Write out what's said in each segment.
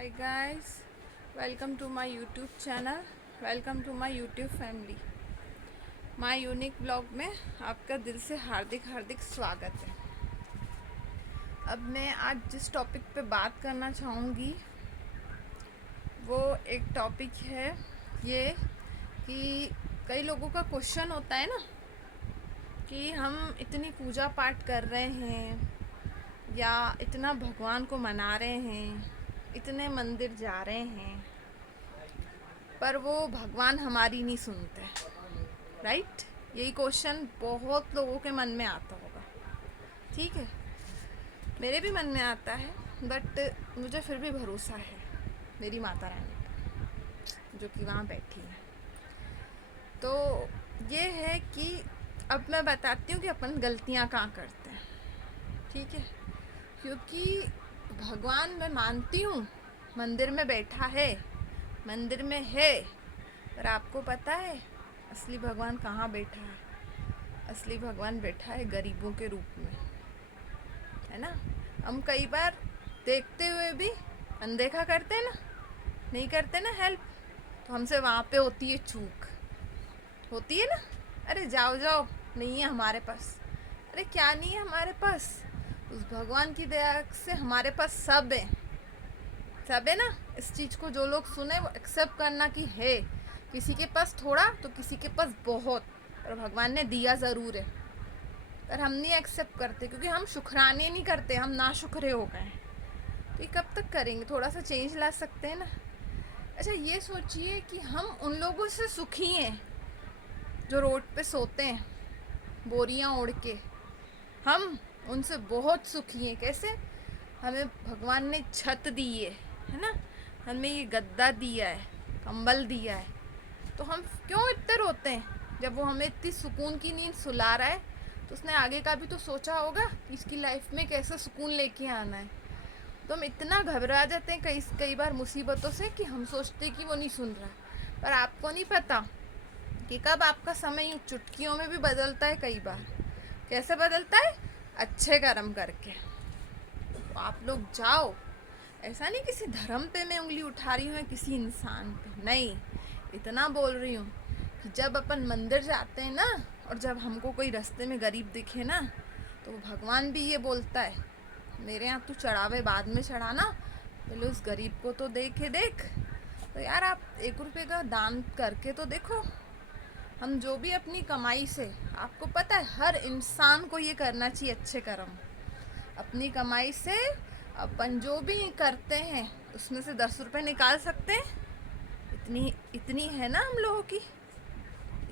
Hi guys, welcome to my YouTube channel. Welcome to my YouTube family. My unique blog में आपका दिल से हार्दिक हार्दिक स्वागत है। अब मैं आज जिस टॉपिक पे बात करना चाहूँगी वो एक टॉपिक है ये कि कई लोगों का क्वेश्चन होता है ना कि हम इतनी पूजा पाठ कर रहे हैं या इतना भगवान को मना रहे हैं, इतने मंदिर जा रहे हैं, पर वो भगवान हमारी नहीं सुनते, राइट? यही क्वेश्चन बहुत लोगों के मन में आता होगा। ठीक है, मेरे भी मन में आता है, बट मुझे फिर भी भरोसा है मेरी माता रानी पर जो कि वहाँ बैठी है। तो ये है कि अब मैं बताती हूँ कि अपन गलतियाँ कहाँ करते हैं। ठीक है, क्योंकि भगवान मैं मानती हूँ मंदिर में बैठा है, मंदिर में है, पर आपको पता है असली भगवान कहाँ बैठा है? असली भगवान बैठा है गरीबों के रूप में, है ना? हम कई बार देखते हुए भी अनदेखा करते हैं ना, नहीं करते ना हेल्प, तो हमसे वहाँ पे होती है चूक, होती है ना। अरे जाओ जाओ, नहीं है हमारे पास। अरे क्या नहीं है हमारे पास? उस भगवान की दया से हमारे पास सब है, सब है ना। इस चीज़ को जो लोग सुने वो एक्सेप्ट करना कि है, किसी के पास थोड़ा तो किसी के पास बहुत, पर भगवान ने दिया ज़रूर है, पर हम नहीं एक्सेप्ट करते क्योंकि हम शुक्राने नहीं करते, हम नाशुक्रे हो गए। तो ये कब तक करेंगे? थोड़ा सा चेंज ला सकते हैं ना। अच्छा ये सोचिए कि हम उन लोगों से सुखी हैं जो रोड पे सोते हैं बोरियां ओढ़ के, हम उनसे बहुत सुखी हैं। कैसे? हमें भगवान ने छत दी है ना, हमें ये गद्दा दिया है, कंबल दिया है, तो हम क्यों इतने रोते हैं? जब वो हमें इतनी सुकून की नींद सुला रहा है तो उसने आगे का भी तो सोचा होगा कि इसकी लाइफ में कैसे सुकून लेके आना है। तो हम इतना घबरा जाते हैं कई बार मुसीबतों से कि हम सोचते हैं कि वो नहीं सुन रहा, पर आपको नहीं पता कि कब आपका समय यूँ चुटकियों में भी बदलता है। कई बार कैसे बदलता है? अच्छे कर्म करके। तो आप लोग जाओ, ऐसा नहीं किसी धर्म पे मैं उंगली उठा रही हूँ या किसी इंसान पे, नहीं, इतना बोल रही हूँ कि जब अपन मंदिर जाते हैं ना और जब हमको कोई रास्ते में गरीब दिखे ना, तो भगवान भी ये बोलता है मेरे यहाँ तू चढ़ावे बाद में चढ़ाना, पहले उस गरीब को तो देख। तो यार आप 1 रुपये का दान करके तो देखो। हम जो भी अपनी कमाई से, आपको पता है हर इंसान को ये करना चाहिए, अच्छे कर्म अपनी कमाई से अपन जो भी करते हैं उसमें से 10 रुपये निकाल सकते हैं। इतनी है ना हम लोगों की,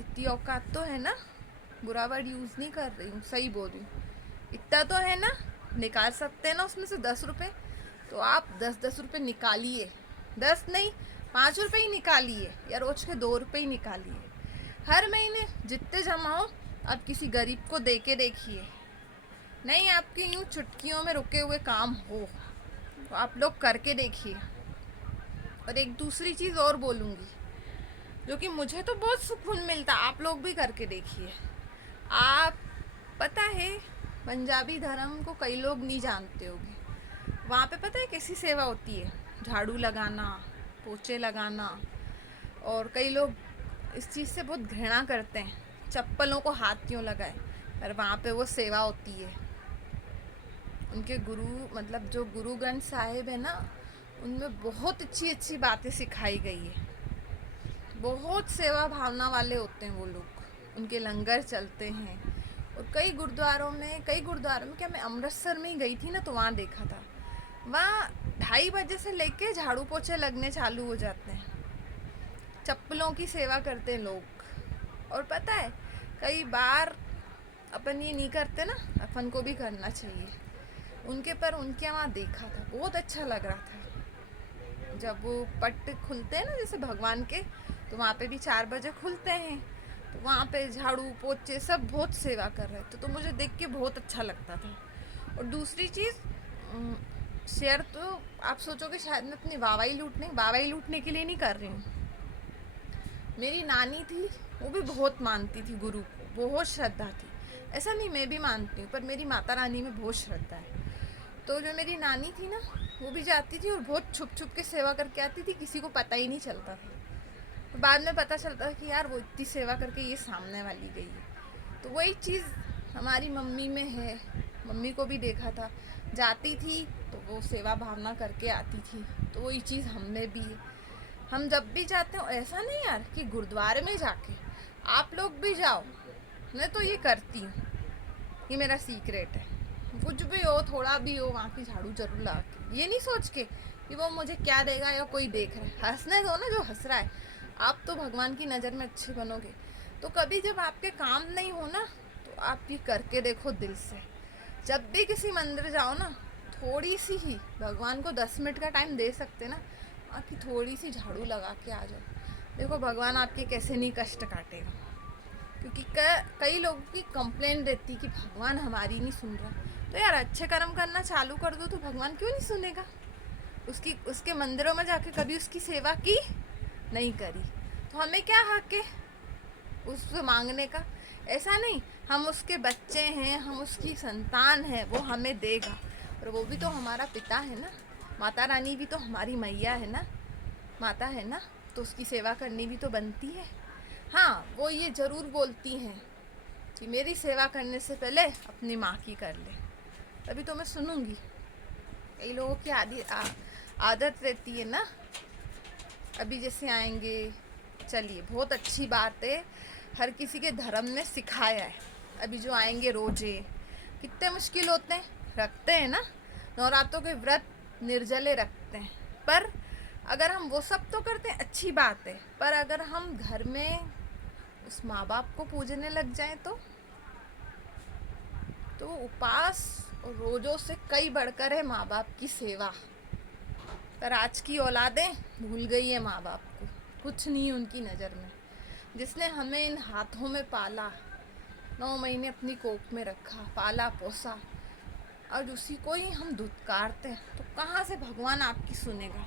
इतनी औकात तो है ना। बुरा वर्ड यूज़ नहीं कर रही हूँ, सही बोल रही हूँ, इतना तो है ना, निकाल सकते हैं ना उसमें से 10 रुपये। तो आप 10-10 रुपये निकालिए, 10 नहीं 5 रुपये ही निकालिए, या रोज के 2 रुपये ही निकालिए। हर महीने जितने जमा हो आप किसी गरीब को दे के देखिए, नहीं आपके यूँ चुटकियों में रुके हुए काम हो तो आप लोग करके देखिए। और एक दूसरी चीज़ और बोलूँगी जो कि मुझे तो बहुत सुकून मिलता, आप लोग भी करके देखिए। आप पता है पंजाबी धर्म को कई लोग नहीं जानते होंगे, वहाँ पे पता है कैसी सेवा होती है? झाड़ू लगाना, पोछे लगाना, और कई लोग इस चीज़ से बहुत घृणा करते हैं, चप्पलों को हाथ क्यों लगाए, पर वहाँ पे वो सेवा होती है। उनके गुरु मतलब जो गुरु ग्रंथ साहिब है ना, उनमें बहुत अच्छी अच्छी बातें सिखाई गई है। बहुत सेवा भावना वाले होते हैं वो लोग, उनके लंगर चलते हैं। और कई गुरुद्वारों में क्या, मैं अमृतसर में ही गई थी ना, तो वहाँ देखा था, वहाँ 2:30 बजे से लेके झाड़ू पोछे लगने चालू हो जाते हैं, चप्पलों की सेवा करते हैं लोग। और पता है कई बार अपन ये नहीं करते ना, अपन को भी करना चाहिए। उनके पर उनके वहाँ देखा था, बहुत अच्छा लग रहा था। जब वो पट खुलते हैं ना जैसे भगवान के, तो वहाँ पे भी 4 बजे खुलते हैं, तो वहाँ पे झाड़ू पोछे सब बहुत सेवा कर रहे थे, तो मुझे देख के बहुत अच्छा लगता था। और दूसरी चीज़ शेयर, तो आप सोचोगे शायद मैं अपनी वाहवाही लूटने के लिए नहीं कर रही हूँ। मेरी नानी थी, वो भी बहुत मानती थी गुरु को, बहुत श्रद्धा थी। ऐसा नहीं मैं भी मानती हूँ, पर मेरी माता रानी में बहुत श्रद्धा है। तो जो मेरी नानी थी ना, वो भी जाती थी और बहुत छुप छुप के सेवा करके आती थी, किसी को पता ही नहीं चलता था। तो बाद में पता चलता था कि यार वो इतनी सेवा करके ये सामने वाली गई है। तो वही चीज़ हमारी मम्मी में है। मम्मी को भी देखा था, जाती थी तो वो सेवा भावना करके आती थी, तो वही चीज़ हम में भी है। हम जब भी जाते हो, ऐसा नहीं यार कि गुरुद्वारे में जाके आप लोग भी जाओ, मैं तो ये करती हूँ, ये मेरा सीक्रेट है। कुछ भी हो, थोड़ा भी हो, वहाँ की झाड़ू जरूर लगा के, ये नहीं सोच के कि वो मुझे क्या देगा या कोई देख रहा है। हंसने दो ना जो हंस रहा है, आप तो भगवान की नज़र में अच्छे बनोगे। तो कभी जब आपके काम नहीं हो ना, तो आप ये करके देखो दिल से। जब भी किसी मंदिर जाओ ना, थोड़ी सी ही भगवान को 10 मिनट का टाइम दे सकते ना, आपकी थोड़ी सी झाड़ू लगा के आ जाओ, देखो भगवान आपके कैसे नहीं कष्ट काटेगा। क्योंकि कई लोगों की कंप्लेंट रहती कि भगवान हमारी नहीं सुन रहा। तो यार अच्छे कर्म करना चालू कर दो, तो भगवान क्यों नहीं सुनेगा। उसके मंदिरों में जाके कभी उसकी सेवा की नहीं करी, तो हमें क्या हक है उससे मांगने का। ऐसा नहीं, हम उसके बच्चे हैं, हम उसकी संतान हैं, वो हमें देगा। और वो भी तो हमारा पिता है ना, माता रानी भी तो हमारी मैया है ना, माता है ना, तो उसकी सेवा करनी भी तो बनती है। हाँ, वो ये ज़रूर बोलती हैं कि मेरी सेवा करने से पहले अपनी माँ की कर ले, तभी तो मैं सुनूंगी। कई लोगों की आदत रहती है ना, अभी जैसे आएंगे, चलिए बहुत अच्छी बात है, हर किसी के धर्म ने सिखाया है। अभी जो आएंगे रोजे कितने मुश्किल होते हैं, रखते हैं ना, नवरात्रों के व्रत निर्जले रखते हैं। पर अगर हम वो सब तो करते हैं, अच्छी बात है, पर अगर हम घर में उस माँ बाप को पूजने लग जाएं तो उपवास और रोज़ों से कई बढ़कर है माँ बाप की सेवा। पर आज की औलादें भूल गई है माँ बाप को, कुछ नहीं उनकी नज़र में। जिसने हमें इन हाथों में पाला, 9 महीने अपनी कोख में रखा, पाला पोसा, और उसी को ही हम धुतकारते हैं, तो कहाँ से भगवान आपकी सुनेगा।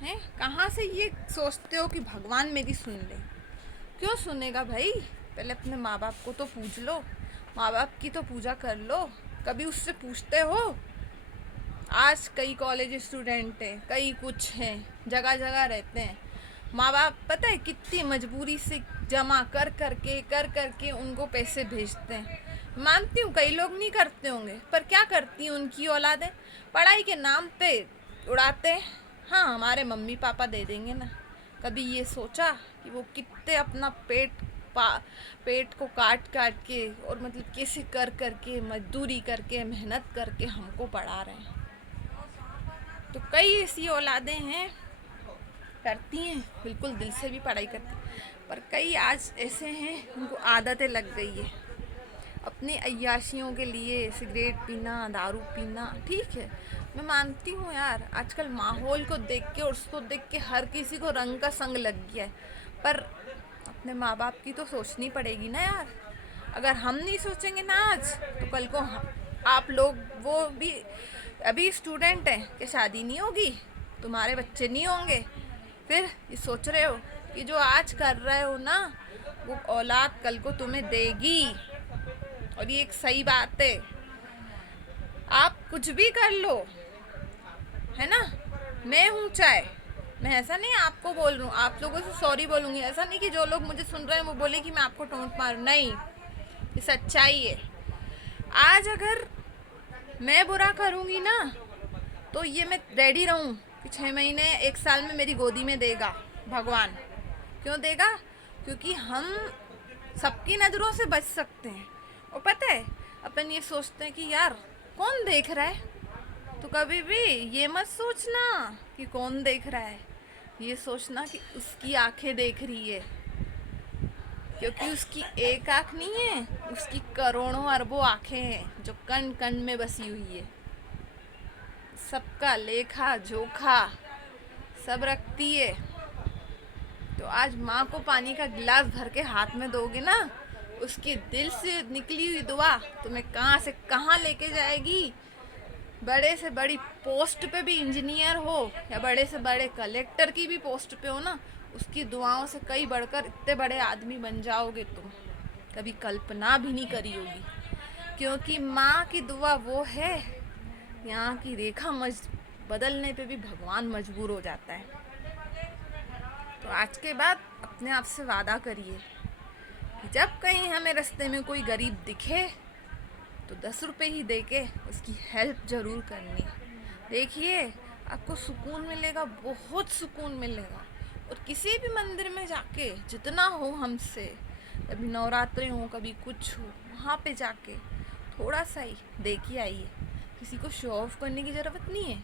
हैं, कहाँ से ये सोचते हो कि भगवान मेरी सुन ले। क्यों सुनेगा भाई, पहले अपने माँ बाप को तो पूज लो, माँ बाप की तो पूजा कर लो। कभी उससे पूछते हो। आज कई कॉलेज स्टूडेंट हैं, कई कुछ हैं, जगह जगह रहते हैं, माँ बाप पता है कितनी मजबूरी से जमा कर करके उनको पैसे भेजते हैं। मानती हूँ कई लोग नहीं करते होंगे, पर क्या करती हैं उनकी औलादें, पढ़ाई के नाम पे उड़ाते हैं। हाँ, हमारे मम्मी पापा दे देंगे ना। कभी ये सोचा कि वो कितने अपना पेट को काट के और मतलब कैसे कर करके मजदूरी करके मेहनत करके हमको पढ़ा रहे हैं। तो कई ऐसी औलादें हैं, करती हैं, बिल्कुल दिल से भी पढ़ाई करती हैं, पर कई आज ऐसे हैं उनको आदतें लग गई है अपनी अय्याशियों के लिए, सिगरेट पीना, दारू पीना। ठीक है, मैं मानती हूँ यार, आजकल माहौल को देख के और उसको देख के हर किसी को रंग का संग लग गया है, पर अपने माँ बाप की तो सोचनी पड़ेगी ना यार। अगर हम नहीं सोचेंगे ना आज, तो कल को आप लोग, वो भी अभी स्टूडेंट हैं, कि शादी नहीं होगी, तुम्हारे बच्चे नहीं होंगे, फिर ये सोच रहे हो कि जो आज कर रहे हो ना, वो औलाद कल को तुम्हें देगी। और ये एक सही बात है, आप कुछ भी कर लो, है ना। मैं हूँ चाहे, मैं ऐसा नहीं आपको बोल रहा हूँ, आप लोगों से सॉरी बोलूँगी, ऐसा नहीं कि जो लोग मुझे सुन रहे हैं वो बोले कि मैं आपको टोंट मारूँ, नहीं, ये सच्चाई है। आज अगर मैं बुरा करूँगी ना, तो ये मैं रेडी रहूँ कि 6 महीने 1 साल में मेरी गोदी में देगा भगवान। क्यों देगा? क्योंकि हम सबकी नज़रों से बच सकते हैं। और पता है, अपन ये सोचते हैं कि यार कौन देख रहा है, तो कभी भी ये मत सोचना कि कौन देख रहा है, ये सोचना कि उसकी आंखें देख रही है। क्योंकि उसकी एक आँख नहीं है, उसकी करोड़ों अरबों आँखें हैं जो कण कण में बसी हुई है। सबका लेखा जोखा सब रखती है। तो आज माँ को पानी का गिलास भर के हाथ में दोगे ना, उसके दिल से निकली हुई दुआ तुम्हें कहाँ से कहाँ लेके जाएगी। बड़े से बड़ी पोस्ट पे भी इंजीनियर हो, या बड़े से बड़े कलेक्टर की भी पोस्ट पे हो ना, उसकी दुआओं से कई बढ़कर इतने बड़े आदमी बन जाओगे तुम, कभी कल्पना भी नहीं करी होगी। क्योंकि माँ की दुआ वो है, यहाँ की रेखा बदलने पे भी भगवान मजबूर हो जाता है। तो आज के बाद अपने आप से वादा करिए कि जब कहीं हमें रास्ते में कोई गरीब दिखे तो 10 रुपए ही दे के उसकी हेल्प ज़रूर करनी। देखिए, आपको सुकून मिलेगा, बहुत सुकून मिलेगा। और किसी भी मंदिर में जाके जितना हो हमसे, कभी नवरात्रि हो कभी कुछ हो, वहाँ पे जाके थोड़ा सा ही दे के आइए। किसी को शो ऑफ करने की ज़रूरत नहीं है।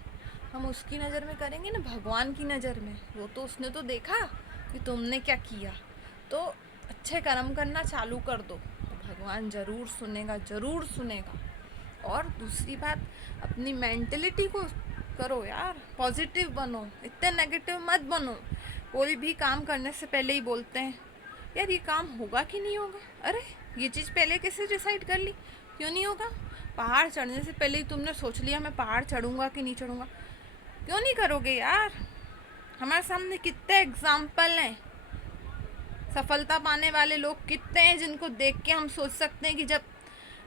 हम उसकी नज़र में करेंगे ना, भगवान की नज़र में। वो तो उसने तो देखा कि तुमने क्या किया, तो अच्छे कर्म करना चालू कर दो, तो भगवान ज़रूर सुनेगा, ज़रूर सुनेगा। और दूसरी बात, अपनी मेंटलिटी को करो यार, पॉजिटिव बनो, इतने नेगेटिव मत बनो। कोई भी काम करने से पहले ही बोलते हैं यार ये काम होगा कि नहीं होगा। अरे ये चीज़ पहले कैसे डिसाइड कर ली, क्यों नहीं होगा। पहाड़ चढ़ने से पहले ही तुमने सोच लिया मैं पहाड़ चढ़ूंगा कि नहीं चढ़ूंगा, क्यों नहीं करोगे यार। हमारे सामने कितने एग्जाम्पल हैं, सफलता पाने वाले लोग कितने हैं जिनको देख के हम सोच सकते हैं कि जब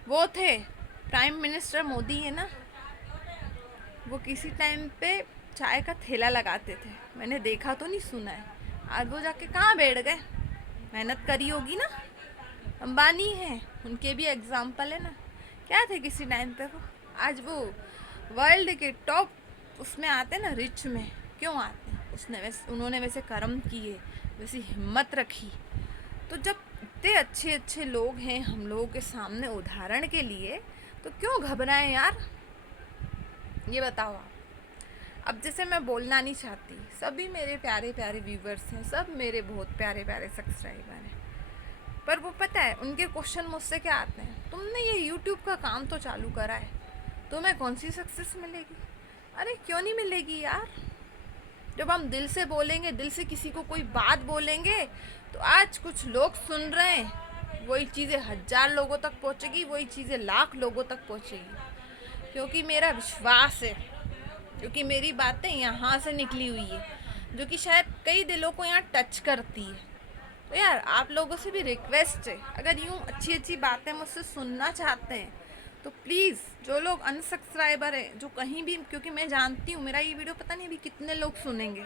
वो थे प्राइम मिनिस्टर मोदी है ना, वो किसी टाइम पे चाय का ठेला लगाते थे। मैंने देखा तो नहीं, सुना है। आज वो जाके कहाँ बैठ गए, मेहनत करी होगी ना। अंबानी हैं, उनके भी एग्जाम्पल है ना, क्या थे किसी टाइम पे वो, आज वो वर्ल्ड के टॉप उसमें आते ना, रिच में क्यों आते हैं। उन्होंने वैसे कर्म किए, वैसी हिम्मत रखी। तो जब इतने अच्छे अच्छे लोग हैं हम लोगों के सामने उदाहरण के लिए, तो क्यों घबराएं यार, ये बताओ आप। अब जैसे मैं बोलना नहीं चाहती, सभी मेरे प्यारे प्यारे व्यूवर्स हैं, सब मेरे बहुत प्यारे प्यारे सब्सक्राइबर हैं, पर वो पता है उनके क्वेश्चन मुझसे क्या आते हैं, तुमने ये यूट्यूब का काम तो चालू करा है, तुम्हें कौन सी सक्सेस मिलेगी। अरे क्यों नहीं मिलेगी यार। जब हम दिल से बोलेंगे, दिल से किसी को कोई बात बोलेंगे, तो आज कुछ लोग सुन रहे हैं, वही चीज़ें 1000 लोगों तक पहुँचेगी, वही चीज़ें लाख लोगों तक पहुँचेगी। क्योंकि मेरा विश्वास है, क्योंकि मेरी बातें यहाँ से निकली हुई है, जो कि शायद कई दिलों को यहाँ टच करती है। तो यार आप लोगों से भी रिक्वेस्ट है, अगर यूँ अच्छी अच्छी बातें मुझसे सुनना चाहते हैं तो प्लीज़, जो लोग अनसब्सक्राइबर हैं, जो कहीं भी, क्योंकि मैं जानती हूँ मेरा ये वीडियो पता नहीं अभी कितने लोग सुनेंगे,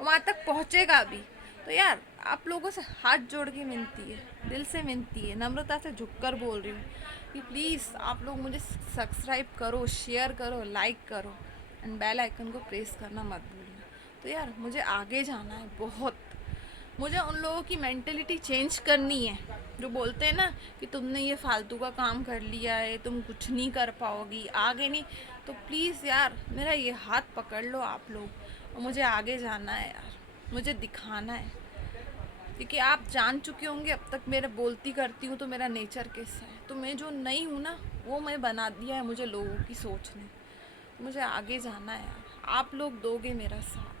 वहाँ तक पहुँचेगा अभी। तो यार आप लोगों से हाथ जोड़ के विनती है, दिल से विनती है, नम्रता से झुककर बोल रही हूँ कि प्लीज़ आप लोग मुझे सब्सक्राइब करो, शेयर करो, लाइक करो, एंड बेल आइकन को प्रेस करना मत भूलना। तो यार मुझे आगे जाना है बहुत, मुझे उन लोगों की मेंटेलिटी चेंज करनी है जो बोलते हैं ना कि तुमने ये फालतू का काम कर लिया है, तुम कुछ नहीं कर पाओगी, आगे नहीं। तो प्लीज़ यार मेरा ये हाथ पकड़ लो आप लोग, और मुझे आगे जाना है यार, मुझे दिखाना है। क्योंकि आप जान चुके होंगे अब तक मेरा बोलती करती हूँ तो मेरा नेचर कैसा है, तो मैं जो नहीं हूँ ना वो मैं बना दिया है मुझे लोगों की सोच ने। मुझे आगे जाना है यार, आप लोग दोगे मेरा साथ,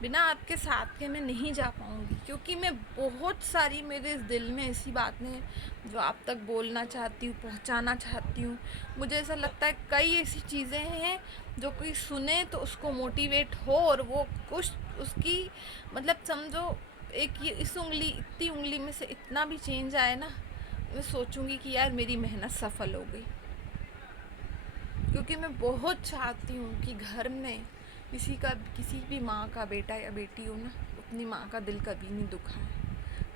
बिना आपके साथ के मैं नहीं जा पाऊँगी। क्योंकि मैं बहुत सारी, मेरे इस दिल में ऐसी बातें हैं जो आप तक बोलना चाहती हूँ, पहुँचाना चाहती हूँ। मुझे ऐसा लगता है कई ऐसी चीज़ें हैं जो कोई सुने तो उसको मोटिवेट हो, और वो कुछ उसकी मतलब समझो एक ये इस उंगली, इतनी उंगली में से इतना भी चेंज आए ना, मैं सोचूंगी कि यार मेरी मेहनत सफल हो गई। क्योंकि मैं बहुत चाहती हूँ कि घर में किसी भी माँ का बेटा या बेटी हो ना, अपनी माँ का दिल कभी नहीं दुखा है,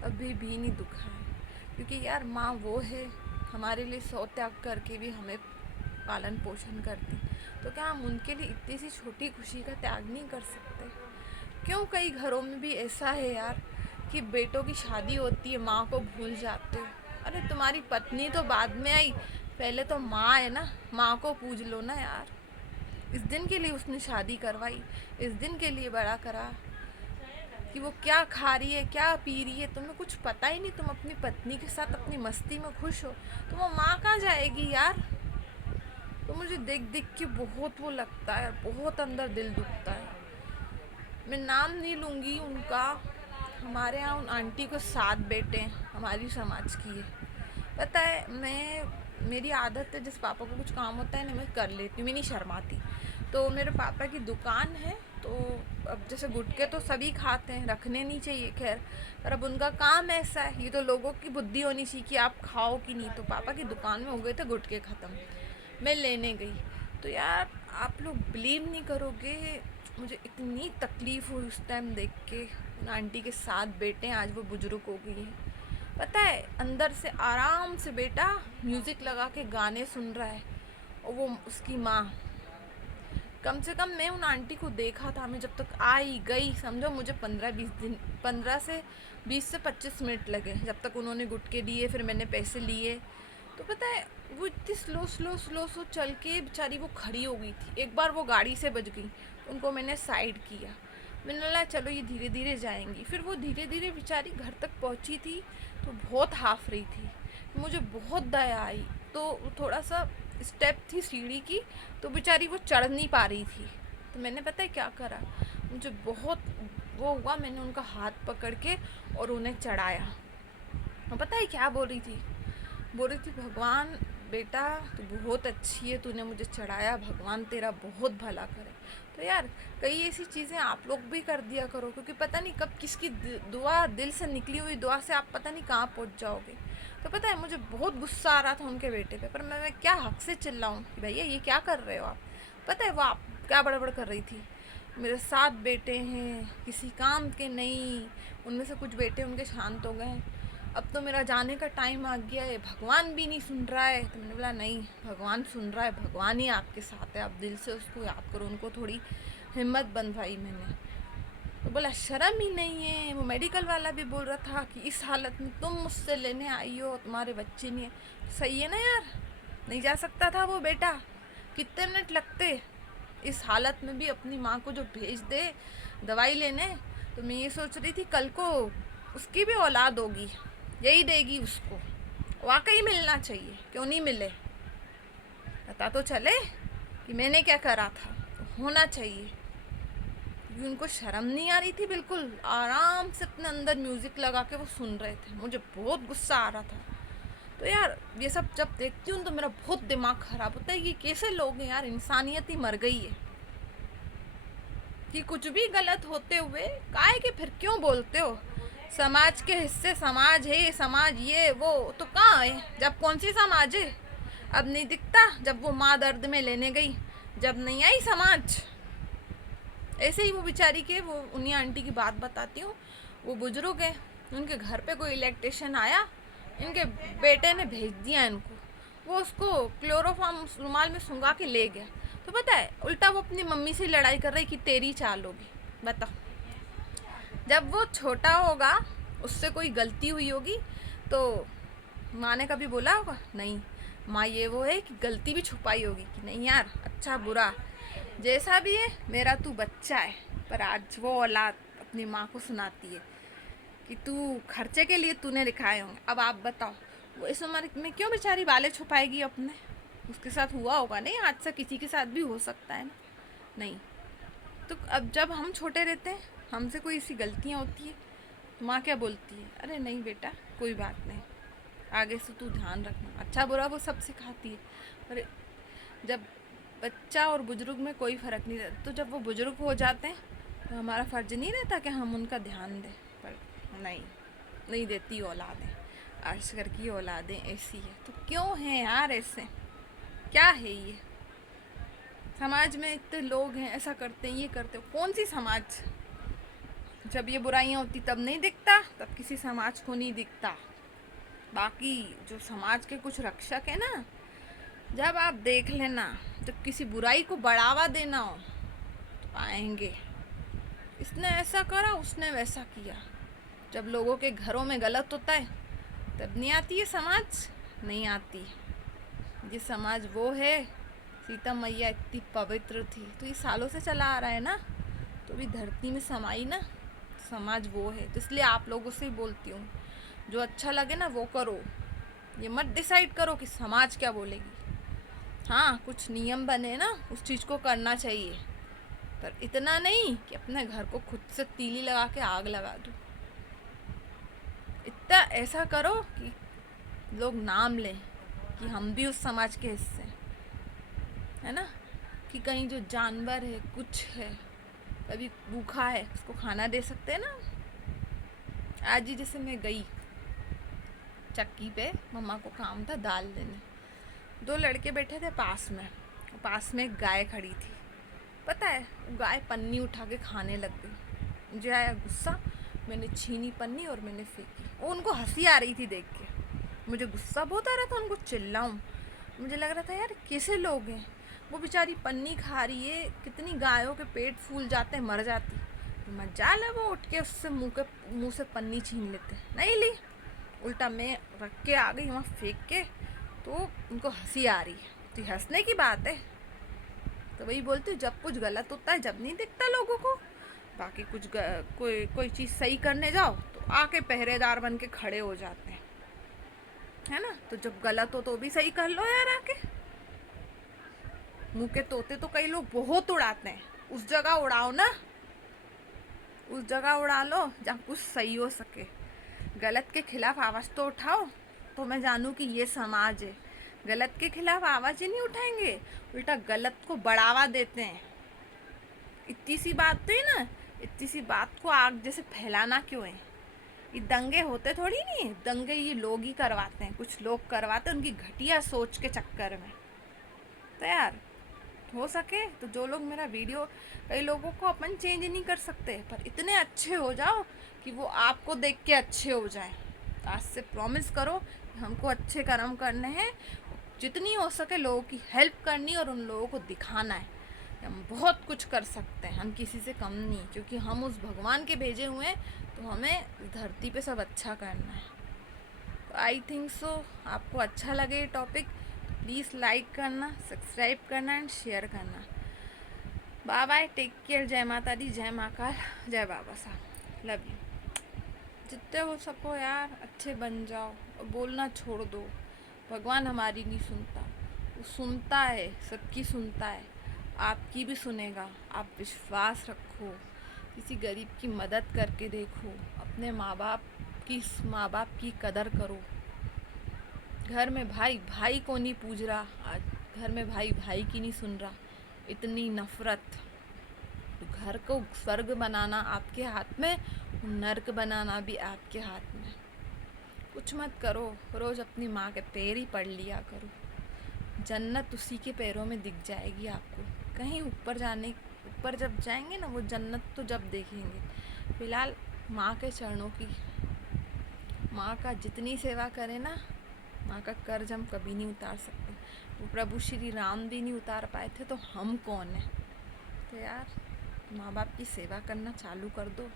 कभी भी नहीं दुखा है। क्योंकि यार माँ वो है हमारे लिए 100 त्याग करके भी हमें पालन पोषण करती, तो क्या हम उनके लिए इतनी सी छोटी खुशी का त्याग नहीं कर सकते। क्यों कई घरों में भी ऐसा है यार कि बेटों की शादी होती है, माँ को भूल जाते हो। अरे तुम्हारी पत्नी तो बाद में आई, पहले तो माँ है ना, माँ को पूज लो ना यार। इस दिन के लिए उसने शादी करवाई, इस दिन के लिए बड़ा करा कि वो क्या खा रही है, क्या पी रही है, तुम्हें कुछ पता ही नहीं। तुम अपनी पत्नी के साथ अपनी मस्ती में खुश हो, तो वो माँ कहाँ जाएगी यार। तो मुझे देख देख के बहुत वो लगता है, बहुत अंदर दिल दुखता है। मैं नाम नहीं लूँगी उनका, हमारे यहाँ उन आंटी को 7 बेटे हैं, हमारी समाज की है। पता है, मेरी आदत है, जिस पापा को कुछ काम होता है ना मैं कर लेती हूँ, मैं नहीं शर्माती। तो मेरे पापा की दुकान है, तो अब जैसे गुटके तो सभी खाते हैं, रखने नहीं चाहिए खैर, पर अब उनका काम ऐसा है, ये तो लोगों की बुद्धि होनी चाहिए कि आप खाओ कि नहीं। तो पापा की दुकान में हो गए थे गुटके ख़त्म, मैं लेने गई, तो यार आप लोग बिलीव नहीं करोगे, मुझे इतनी तकलीफ़ हुई उस टाइम देख के। उन आंटी के 7 बेटे हैं, आज वो बुजुर्ग हो गई हैं। पता है, अंदर से आराम से बेटा म्यूज़िक लगा के गाने सुन रहा है, और वो उसकी माँ। कम से कम मैं उन आंटी को देखा था, मैं जब तक आई गई समझो मुझे 15-20 दिन, 15 से 20 से 25 मिनट लगे जब तक उन्होंने गुटके दिए, फिर मैंने पैसे लिए। तो पता है वो इतनी स्लो स्लो स्लो स्लो चल के बेचारी वो खड़ी हो गई थी। एक बार वो गाड़ी से बच गई, उनको मैंने साइड किया, मैंने बोला चलो ये धीरे धीरे जाएंगी। फिर वो धीरे धीरे बेचारी घर तक पहुंची थी, तो बहुत हाफ रही थी, मुझे बहुत दया आई। तो थोड़ा सा स्टेप थी सीढ़ी की, तो बेचारी वो चढ़ नहीं पा रही थी। तो मैंने पता है क्या करा, मुझे बहुत वो हुआ, मैंने उनका हाथ पकड़ के और उन्हें चढ़ाया। और पता है क्या बोल रही थी, बोल रही थी भगवान बेटा तू बहुत अच्छी है, तूने मुझे चढ़ाया, भगवान तेरा बहुत भला करे। तो यार कई ऐसी चीज़ें आप लोग भी कर दिया करो, क्योंकि पता नहीं कब किसकी दुआ, दिल से निकली हुई दुआ से आप पता नहीं कहाँ पहुँच जाओगे। तो पता है मुझे बहुत गुस्सा आ रहा था उनके बेटे पे, पर मैं क्या हक से चिल्लाऊँ कि भैया ये क्या कर रहे हो आप। पता है वो आप क्या बड़बड़ कर रही थी, मेरे 7 बेटे हैं किसी काम के नहीं, उनमें से कुछ बेटे उनके शांत हो गए हैं, अब तो मेरा जाने का टाइम आ गया है, भगवान भी नहीं सुन रहा है। तो मैंने बोला नहीं, भगवान सुन रहा है, भगवान ही आपके साथ है, आप दिल से उसको याद करो। उनको थोड़ी हिम्मत बंधवाई मैंने। तो बोला शर्म ही नहीं है। वो मेडिकल वाला भी बोल रहा था कि इस हालत में तुम मुझसे लेने आई हो, तुम्हारे बच्चे नहीं है। सही है ना यार, नहीं जा सकता था वो बेटा, कितने मिनट लगते। इस हालत में भी अपनी माँ को जो भेज दे दवाई लेने। तो मैं ये सोच रही थी कल को उसकी भी औलाद होगी, यही देगी उसको। वाकई मिलना चाहिए, क्यों नहीं मिले, पता तो चले कि मैंने क्या करा था। तो होना चाहिए, क्योंकि उनको शर्म नहीं आ रही थी बिल्कुल, आराम से अपने अंदर म्यूज़िक लगा के वो सुन रहे थे। मुझे बहुत गुस्सा आ रहा था। तो यार ये सब जब देखती हूँ तो मेरा बहुत दिमाग ख़राब होता है कि कैसे लोग हैं यार, इंसानियत ही मर गई है। कि कुछ भी गलत होते हुए काहे के फिर क्यों बोलते हो। समाज के हिस्से, समाज है, समाज ये वो, तो कहाँ है जब, कौन सी समाज है। अब नहीं दिखता जब वो माँ दर्द में लेने गई, जब नहीं आई समाज। ऐसे ही वो बेचारी के, वो उन्हीं आंटी की बात बताती हूँ, वो बुजुर्ग है, उनके घर पे कोई इलेक्ट्रिशियन आया, इनके बेटे ने भेज दिया इनको, वो उसको क्लोरोफॉर्म रुमाल में सुंगा के ले गया। तो पता है उल्टा वो अपनी मम्मी से लड़ाई कर रही कि तेरी चाल होगी। बताओ, जब वो छोटा होगा, उससे कोई गलती हुई होगी तो माँ ने कभी बोला होगा नहीं, माँ ये वो है कि गलती भी छुपाई होगी कि नहीं यार, अच्छा बुरा जैसा भी है मेरा तू बच्चा है। पर आज वो औलाद अपनी माँ को सुनाती है कि तू खर्चे के लिए तूने लिखाए होंगे। अब आप बताओ वो इस उम्र में क्यों बेचारी बालें छुपाएगी अपने। उसके साथ हुआ होगा नहीं, आज से किसी के साथ भी हो सकता है ना। नहीं तो अब जब हम छोटे रहते हैं, हमसे कोई ऐसी गलतियाँ होती है तो माँ क्या बोलती है, अरे नहीं बेटा कोई बात नहीं, आगे से तू ध्यान रखना, अच्छा बुरा वो सब सिखाती है। पर जब बच्चा और बुजुर्ग में कोई फ़र्क नहीं रहता, तो जब वो बुजुर्ग हो जाते हैं तो हमारा फ़र्ज नहीं रहता कि हम उनका ध्यान दें। पर नहीं, नहीं देती औलादें, आजकल की औलादें ऐसी है। तो क्यों हैं यार ऐसे, क्या है ये समाज में, इतने लोग हैं ऐसा करते हैं ये करते हो। कौन सी समाज, जब ये बुराइयां होती तब नहीं दिखता, तब किसी समाज को नहीं दिखता। बाकी जो समाज के कुछ रक्षक है ना, जब आप देख लेना, जब किसी बुराई को बढ़ावा देना हो तो आएंगे, इसने ऐसा करा उसने वैसा किया। जब लोगों के घरों में गलत होता है तब नहीं आती है समाज, नहीं आती। ये समाज वो है, सीता मैया इतनी पवित्र थी, तो ये सालों से चला आ रहा है ना, तो भी धरती में समाई ना, तो समाज वो है। तो इसलिए आप लोगों से ही बोलती हूँ, जो अच्छा लगे ना वो करो, ये मत डिसाइड करो कि समाज क्या बोलेगी। हाँ कुछ नियम बने ना, उस चीज़ को करना चाहिए, पर इतना नहीं कि अपने घर को खुद से तीली लगा के आग लगा दो। इतना ऐसा करो कि लोग नाम लें कि हम भी उस समाज के हिस्से हैं, है ना। कि कहीं जो जानवर है, कुछ है, कभी भूखा है, उसको खाना दे सकते हैं ना। आज ही जैसे मैं गई चक्की पे, मम्मा को काम था दाल देने, 2 लड़के बैठे थे पास में, पास में एक गाय खड़ी थी। पता है, वो गाय पन्नी उठा के खाने लग गई। मुझे आया गुस्सा, मैंने छीनी पन्नी और मैंने फेंकी। वो उनको हंसी आ रही थी देख के, मुझे गुस्सा बहुत आ रहा था, उनको चिल्लाऊं। मुझे लग रहा था यार कैसे लोग हैं, वो बेचारी पन्नी खा रही है, कितनी गायों के पेट फूल जाते हैं, मर जाती। मजाल है वो उठ के उससे मुंह से पन्नी छीन लेते। नहीं ली, उल्टा मैं रख के आ गई वहाँ फेंक के। तो उनको हंसी आ रही है, तो हंसने की बात है। तो वही बोलती हूँ, जब कुछ गलत होता है जब नहीं दिखता लोगों को, बाकी कोई चीज़ सही करने जाओ तो आके पहरेदार बन के खड़े हो जाते हैं, है ना। तो जब गलत हो तो भी सही कर लो यार आके। मुंह के तोते तो कई लोग बहुत उड़ाते हैं, उस जगह उड़ाओ ना, उस जगह उड़ा लो जहाँ कुछ सही हो सके। गलत के खिलाफ आवाज़ तो उठाओ, तो मैं जानूँ कि ये समाज है। गलत के खिलाफ आवाज़ ही नहीं उठाएंगे, उल्टा गलत को बढ़ावा देते हैं। इतनी सी बात तो है ना, इतनी सी बात को आग जैसे फैलाना क्यों है। ये दंगे होते थोड़ी नहीं, दंगे ये लोग ही करवाते हैं, कुछ लोग करवाते हैं उनकी घटिया सोच के चक्कर में। तो यार हो सके तो जो लोग मेरा वीडियो, कई लोगों को अपन चेंज नहीं कर सकते, पर इतने अच्छे हो जाओ कि वो आपको देख के अच्छे हो जाए। आज से प्रॉमिस करो कि हमको अच्छे कर्म करने हैं, जितनी हो सके लोगों की हेल्प करनी और उन लोगों को दिखाना है हम बहुत कुछ कर सकते हैं, हम किसी से कम नहीं, क्योंकि हम उस भगवान के भेजे हुए हैं। तो हमें धरती पे सब अच्छा करना है। तो आई थिंक सो आपको अच्छा लगे ये टॉपिक, प्लीज़ लाइक करना, सब्सक्राइब करना एंड शेयर करना। बाय बाय, टेक केयर, जय माता दी, जय महाकाल, जय बाबा साहब, लव यू। जितने हो सको यार अच्छे बन जाओ और बोलना छोड़ दो। भगवान हमारी नहीं सुनता, वो सुनता है, सबकी सुनता है, आपकी भी सुनेगा। आप विश्वास रखो, किसी गरीब की मदद करके देखो, अपने माँ बाप की कदर करो। घर में भाई भाई को नहीं पूज रहा, आज घर में भाई भाई की नहीं सुन रहा, इतनी नफरत। तो घर को स्वर्ग बनाना आपके हाथ में, नर्क बनाना भी आपके हाथ में। कुछ मत करो, रोज़ अपनी माँ के पैर ही पढ़ लिया करो, जन्नत उसी के पैरों में दिख जाएगी आपको। कहीं ऊपर जब जाएंगे ना, वो जन्नत तो जब देखेंगे। फिलहाल माँ के चरणों की, माँ का जितनी सेवा करें ना, माँ का कर्ज हम कभी नहीं उतार सकते। वो प्रभु श्री राम भी नहीं उतार पाए थे, तो हम कौन है। तो यार माँ बाप की सेवा करना चालू कर दो,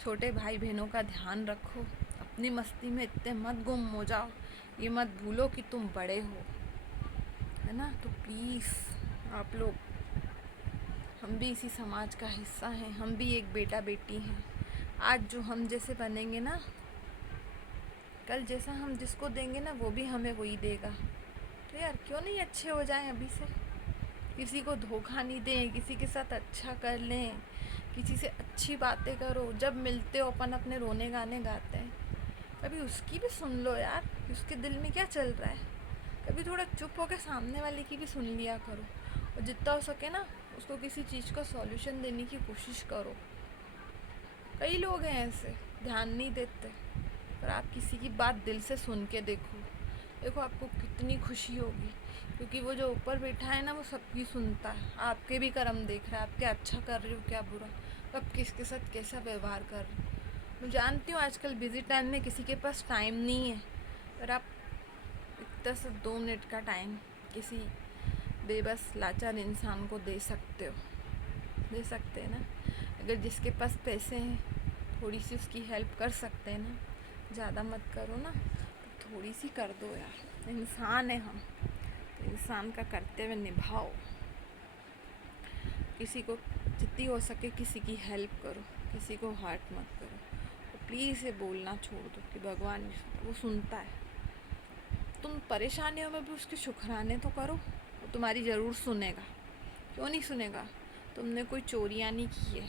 छोटे भाई बहनों का ध्यान रखो, अपनी मस्ती में इतने मत गुम हो जाओ, ये मत भूलो कि तुम बड़े हो, है ना। तो प्लीज़ आप लोग, हम भी इसी समाज का हिस्सा हैं, हम भी एक बेटा बेटी हैं। आज जो हम जैसे बनेंगे ना, कल जैसा हम जिसको देंगे ना, वो भी हमें वही देगा। तो यार क्यों नहीं अच्छे हो जाएं अभी से, किसी को धोखा नहीं दें, किसी के साथ अच्छा कर लें, किसी से अच्छी बातें करो। जब मिलते हो अपन अपने रोने गाने गाते हैं, कभी उसकी भी सुन लो यार कि उसके दिल में क्या चल रहा है। कभी थोड़ा चुप होकर सामने वाले की भी सुन लिया करो, और जितना हो सके ना उसको किसी चीज़ का सॉल्यूशन देने की कोशिश करो। कई लोग हैं ऐसे, ध्यान नहीं देते, पर आप किसी की बात दिल से सुन के देखो आपको कितनी खुशी होगी, क्योंकि वो जो ऊपर बैठा है ना, वो सबकी सुनता है। आपके भी कर्म देख रहा है, आप क्या अच्छा कर रहे हो क्या बुरा, कब किसके साथ कैसा व्यवहार कर रहे हो। मैं जानती हूँ आजकल बिजी टाइम में किसी के पास टाइम नहीं है, पर आप इतना सा 2 मिनट का टाइम किसी बेबस लाचार इंसान को दे सकते दे सकते हैं ना। अगर जिसके पास पैसे हैं, थोड़ी सी उसकी हेल्प कर सकते हैं ना, ज़्यादा मत करो ना, तो थोड़ी सी कर दो यार। इंसान है हम, तो इंसान का कर्तव्य निभाओ। किसी को जितनी हो सके किसी की हेल्प करो, किसी को हर्ट मत करो। तो प्लीज़ ये बोलना छोड़ दो कि भगवान वो सुनता है। तुम परेशानियों में भी उसके शुक्राने तो करो, वो तुम्हारी ज़रूर सुनेगा। क्यों नहीं सुनेगा, तुमने कोई चोरियाँ नहीं की है।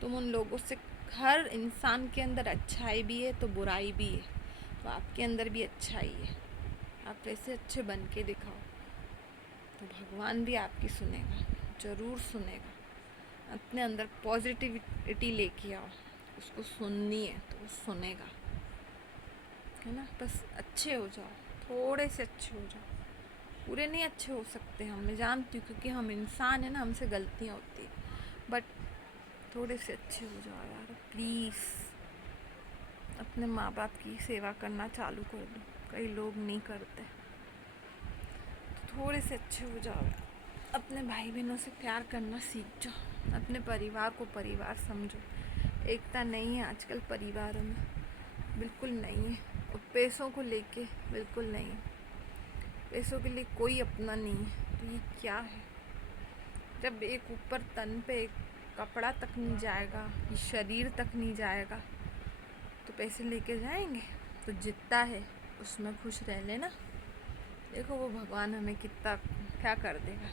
तुम उन लोगों से, हर इंसान के अंदर अच्छाई भी है तो बुराई भी है, तो आपके अंदर भी अच्छाई है। आप वैसे अच्छे बन के दिखाओ, तो भगवान भी आपकी सुनेगा, ज़रूर सुनेगा। अपने अंदर पॉजिटिविटी लेके आओ, उसको सुननी है तो वो सुनेगा, है ना। बस अच्छे हो जाओ, थोड़े से अच्छे हो जाओ, पूरे नहीं अच्छे हो सकते हम, मैं जानती हूँ, क्योंकि हम इंसान हैं ना, हमसे गलतियाँ होती है, बट थोड़े से अच्छे हो जाओ यार प्लीज़। अपने माँ बाप की सेवा करना चालू कर दो, कई लोग नहीं करते, तो थोड़े से अच्छे हो जाओ यार। अपने भाई बहनों से प्यार करना सीख जाओ, अपने परिवार को परिवार समझो। एकता नहीं है आजकल परिवारों में, बिल्कुल नहीं है, और पैसों को लेके बिल्कुल नहीं है, पैसों के लिए कोई अपना नहीं है। तो ये क्या है, जब एक ऊपर तन पे एक कपड़ा तक नहीं जाएगा, ये शरीर तक नहीं जाएगा, तो पैसे लेके जाएंगे? तो जितना है उसमें खुश रह लेना। देखो वो भगवान हमें कितना क्या कर देगा,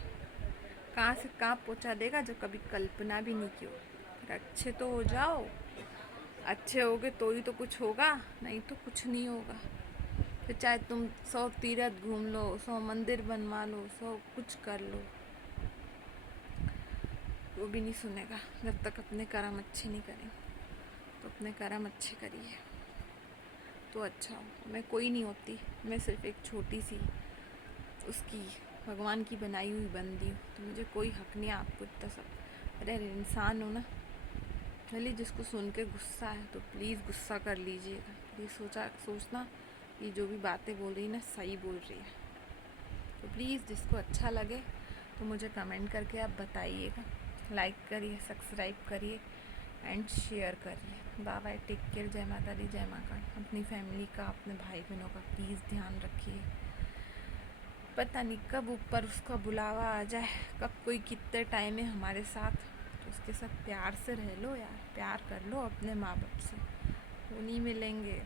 कहाँ से कहाँ पहुँचा देगा, जो कभी कल्पना भी नहीं की हो। फिर अच्छे तो हो जाओ, अच्छे होगे तो ही तो कुछ होगा, नहीं तो कुछ नहीं होगा। फिर चाहे तुम 100 तीर्थ घूम लो, 100 मंदिर बनवा लो, 100 कुछ कर लो, वो भी नहीं सुनेगा जब तक अपने कर्म अच्छे नहीं करें। तो अपने कर्म अच्छे करिए तो अच्छा हो। मैं कोई नहीं होती, मैं सिर्फ एक छोटी सी उसकी भगवान की बनाई हुई बंदी हूँ, तो मुझे कोई हक नहीं है आपको इतना सब। अरे इंसान हो ना, भले जिसको सुन के गुस्सा है तो प्लीज़ गुस्सा कर लीजिएगा, प्लीज़ सोचना कि जो भी बातें बोल रही ना सही बोल रही है। तो प्लीज़ जिसको अच्छा लगे तो मुझे कमेंट करके आप बताइएगा, लाइक करिए, सब्सक्राइब करिए एंड शेयर करिए। बाय बाय, टेक केयर, जय माता दी, जय माँ काली। अपनी फैमिली का, अपने भाई बहनों का प्लीज़ ध्यान रखिए। पता नहीं कब ऊपर उसका बुलावा आ जाए, कब कोई कितने टाइम है हमारे साथ, तो उसके साथ प्यार से रह लो यार, प्यार कर लो अपने माँ बाप से, वो नहीं मिलेंगे।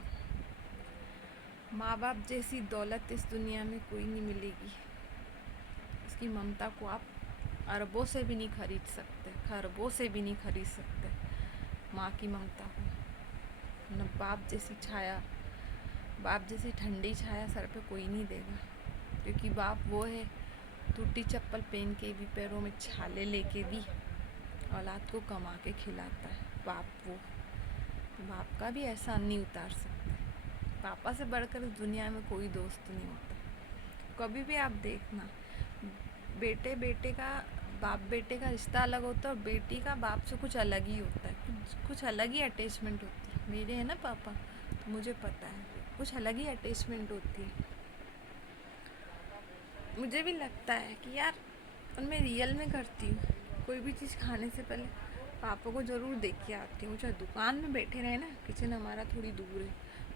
माँ बाप जैसी दौलत इस दुनिया में कोई नहीं मिलेगी। उसकी ममता को आप अरबों से भी नहीं खरीद सकते, खरबों से भी नहीं खरीद सकते माँ की ममता को। न बाप जैसी छाया, बाप जैसी ठंडी छाया सर पे कोई नहीं देगा, क्योंकि बाप वो है टूटी चप्पल पहन के भी, पैरों में छाले लेके भी औलाद को कमा के खिलाता है बाप। वो बाप का भी एहसान नहीं उतार सकते। पापा से बढ़कर इस दुनिया में कोई दोस्त नहीं होता। कभी भी आप देखना, बेटे बेटे का, बाप बेटे का रिश्ता अलग होता है, और बेटी का बाप से कुछ अलग ही होता है, कुछ अलग ही अटैचमेंट होती है। मेरे है ना पापा, तो मुझे पता है कुछ अलग ही अटैचमेंट होती है। मुझे भी लगता है कि यार, और मैं रियल में करती हूँ, कोई भी चीज़ खाने से पहले पापा को ज़रूर देख के आती हूँ। चाहे दुकान में बैठे रहे ना, किचन हमारा थोड़ी दूर है,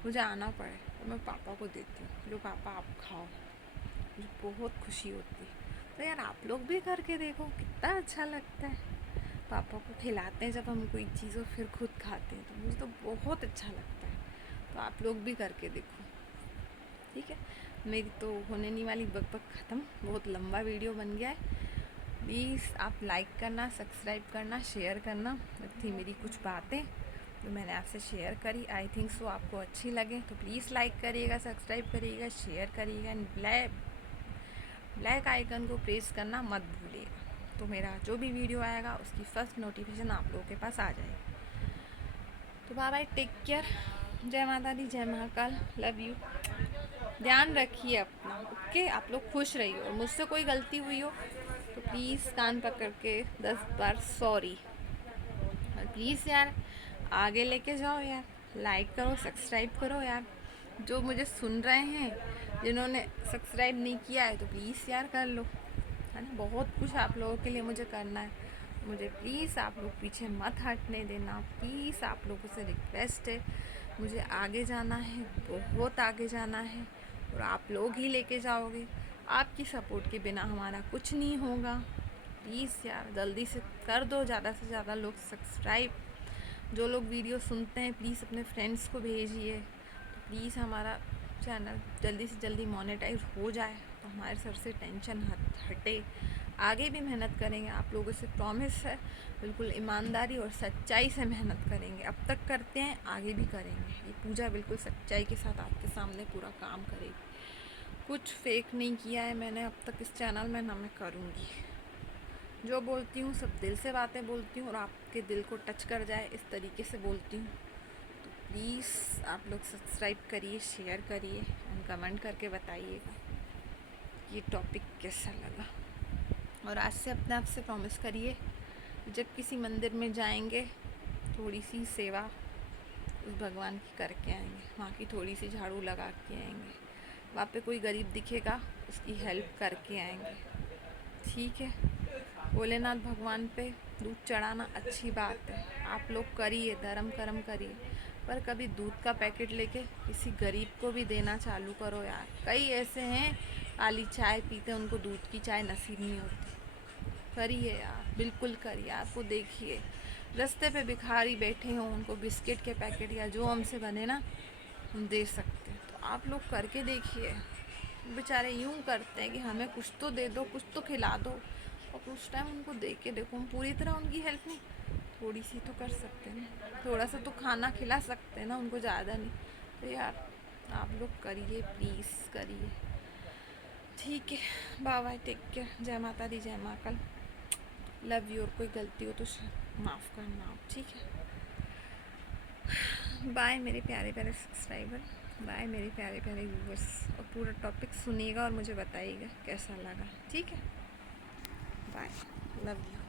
मुझे आना पड़े, तो मैं पापा को देती हूँ, लो पापा आप खाओ, मुझे बहुत खुशी होती है। तो यार आप लोग भी करके देखो, कितना अच्छा लगता है। पापा को खिलाते हैं जब हम कोई चीज़ और फिर खुद खाते हैं, तो मुझे तो बहुत अच्छा लगता है। तो आप लोग भी करके देखो, ठीक है। मेरी तो होने नहीं वाली बकबक ख़त्म, बहुत लंबा वीडियो बन गया है। प्लीज़ आप लाइक करना, सब्सक्राइब करना, शेयर करना। थी मेरी कुछ बातें तो मैंने आपसे शेयर करी, आई थिंक सो आपको अच्छी लगे, तो प्लीज़ लाइक करिएगा, सब्सक्राइब करिएगा, शेयर करिएगा, एंड ब्लैक आइकन को प्रेस करना मत भूलिएगा, तो मेरा जो भी वीडियो आएगा उसकी फर्स्ट नोटिफिकेशन आप लोगों के पास आ जाएगी। तो बाय बाय, टेक केयर, जय माता दी, जय महाकाल, लव यू। ध्यान रखिए अपना, ओके। आप लोग खुश रहिए, और मुझसे कोई गलती हुई हो तो प्लीज़ कान पकड़ के 10 बार सॉरी। और प्लीज़ यार आगे लेके जाओ यार, लाइक करो, सब्सक्राइब करो यार। जो मुझे सुन रहे हैं, जिन्होंने सब्सक्राइब नहीं किया है, तो प्लीज़ यार कर लो, है ना। बहुत कुछ आप लोगों के लिए मुझे करना है, मुझे प्लीज़ आप लोग पीछे मत हटने देना, प्लीज़ आप लोगों से रिक्वेस्ट है। मुझे आगे जाना है, बहुत आगे जाना है, और आप लोग ही लेके जाओगे। आपकी सपोर्ट के बिना हमारा कुछ नहीं होगा। प्लीज़ यार जल्दी से कर दो, ज़्यादा से ज़्यादा लोग सब्सक्राइब। जो लोग वीडियो सुनते हैं प्लीज़ अपने फ्रेंड्स को भेजिए, तो प्लीज़ हमारा चैनल जल्दी से जल्दी मोनेटाइज हो जाए, तो हमारे सर से टेंशन हटे। आगे भी मेहनत करेंगे, आप लोगों से प्रॉमिस है, बिल्कुल ईमानदारी और सच्चाई से मेहनत करेंगे। अब तक करते हैं, आगे भी करेंगे। ये पूजा बिल्कुल सच्चाई के साथ आपके सामने पूरा काम करेगी। कुछ फेक नहीं किया है मैंने अब तक इस चैनल में, ना मैं करूँगी। जो बोलती हूँ सब दिल से बातें बोलती हूँ, और आपके दिल को टच कर जाए इस तरीके से बोलती हूँ। तो प्लीज़ आप लोग सब्सक्राइब करिए, शेयर करिए, एंड कमेंट करके बताइएगा ये टॉपिक कैसा लगा। और आज से अपने आप से प्रॉमिस करिए, जब किसी मंदिर में जाएंगे थोड़ी सी सेवा उस भगवान की करके आएंगे, वहाँ की थोड़ी सी झाड़ू लगा के आएंगे, वहाँ पे कोई गरीब दिखेगा उसकी हेल्प करके आएंगे। ठीक है, भोलेनाथ भगवान पे दूध चढ़ाना अच्छी बात है, आप लोग करिए, धर्म कर्म करिए, पर कभी दूध का पैकेट लेके किसी गरीब को भी देना चालू करो यार। कई ऐसे हैं काली चाय पीते, उनको दूध की चाय नसीब नहीं होती। करिए यार, बिल्कुल करिए। आपको देखिए रास्ते पे भिखारी बैठे हों, उनको बिस्किट के पैकेट या जो हमसे बने ना हम दे सकते हैं, तो आप लोग करके देखिए। बेचारे यूं करते हैं कि हमें कुछ तो दे दो, कुछ तो खिला दो, और उस टाइम उनको दे के देखो, हम पूरी तरह उनकी हेल्प नहीं, थोड़ी सी तो कर सकते हैं ना, थोड़ा सा तो खाना खिला सकते हैं ना उनको, ज़्यादा नहीं। तो यार आप लोग करिए, प्लीज़ करिए। ठीक है, बाय बाय, टेक केयर, जय माता दी, जय माँ कल, लव यू। और कोई गलती हो तो माफ़ करना आप, ठीक है। बाय मेरे प्यारे प्यारे सब्सक्राइबर, बाय मेरे प्यारे प्यारे व्यूवर्स। और पूरा टॉपिक सुनिएगा और मुझे बताइएगा कैसा लगा, ठीक है। Bye, love you.